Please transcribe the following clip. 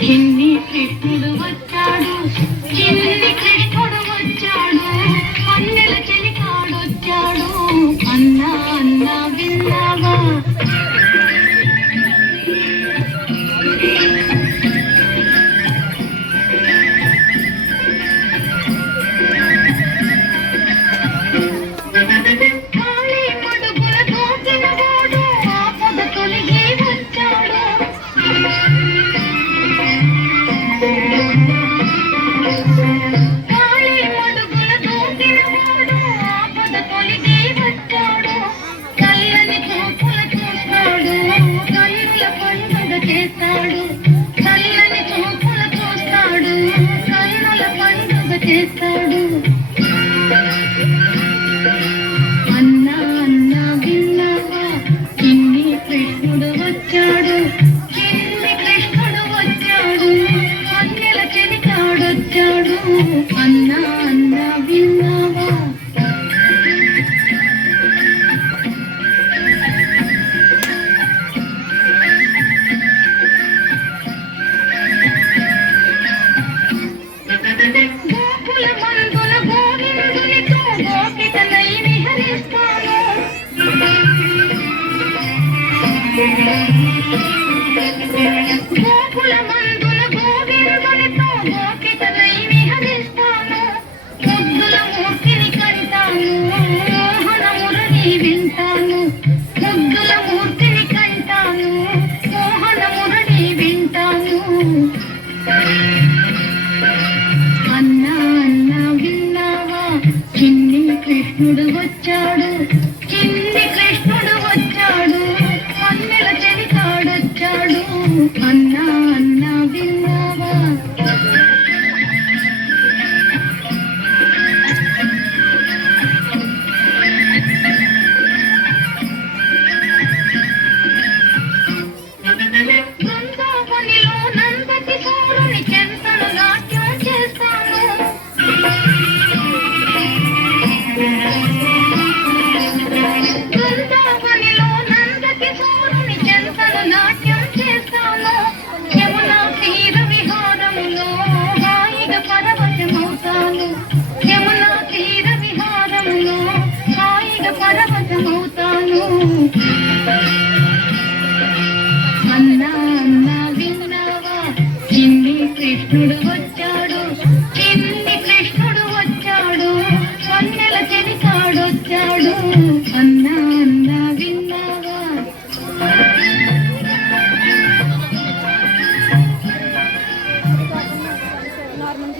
చిన్ని కృష్ణుడు వచ్చాడు, చిన్ని కృష్ణుడు వచ్చాడు, అన్నెల చెలికాడొచ్చాడు. అన్నా అన్నా విన్నావా? చల్లని చూపుల చూస్తాడు, కన్నుల పండుగ చేస్తాడు. అన్నా అన్నా విన్నావా? చిన్ని కృష్ణుడు వచ్చాడు, చిన్ని కృష్ణుడు వచ్చాడు, అన్నెల చెలికాడొచ్చాడు. అన్నా అన్నా విన్నావా? గోకుల మందుల గోవిందునితో గోపికలై విహరిస్తాను, ముద్దుల మూర్తిని కంటాను, మోహన మురళి వింటాను. ముద్దుల మూర్తిని కంటాను, మోహన మురళి వింటాను. అన్నా అన్నా విన్నావా? చిన్ని కృష్ణుడు వచ్చాడు, చిన్ని కృష్ణుడు వచ్చాడు, అన్నెల చెలికాడొచ్చాడు. అన్నా అన్నా విన్నావా? బృందావనిలో నందకిశోరుని చెంతను నాట్యం చేస్తాను. బృందావనిలో నందకిశోరుని చెంతను నాట్యం చేస్తాను. యమునా తీర విహారములో హాయిగా పరవశమవుతాను. యమునా తీర విహారములో హాయిగా పరవశమవుతాను. అన్నా అన్నా విన్నావా? చిన్ని కృష్ణుడు వచ్చాడు, చిన్ని కృష్ణుడు వచ్చాడు, అన్నెల చెలికాడొచ్చాడు. అన్నా అన్నా విన్నావా? నార్మల్